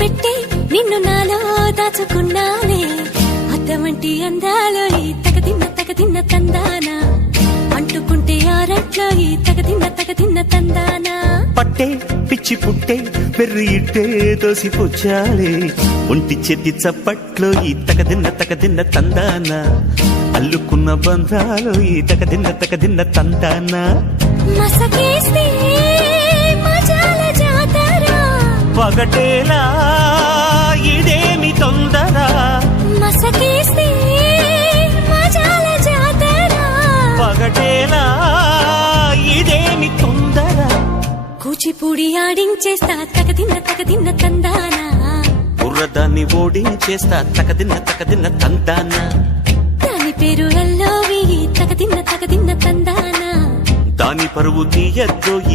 పెట్టి నిన్ను నాలో దాచుకున్నానే అద్దమంటి అందాలో ఈ తగదిన్న తందానా అంటుకుంటే ఆరట్లో ఈ తగదిన్న తందానా పట్టే పిచ్చి పుట్టే పెర్రి ఇట్టే దోసిపుచ్చాలే ఒంటి చెట్టి చప్పట్లో ఈ తగదిన్న తందానా అల్లుకున్న బంధాలు ఈ తగదిన్న తందానా మసకేస్తే మజాల జాతర పగటేలా ఇదేమి తొందర మసకేస్తే మజాల జాతర పగటేలా ఇదేమి తొందర కూచిపూడి ఆడించేస్తా తగదిన్న తందానా బుర్రదాన్ని ఓడించేస్తా తగదిన్న తందానా దాని పేరు ఎల్లోవి తగదిన్న తందానా దాని పరువు తీయద్దో ఈ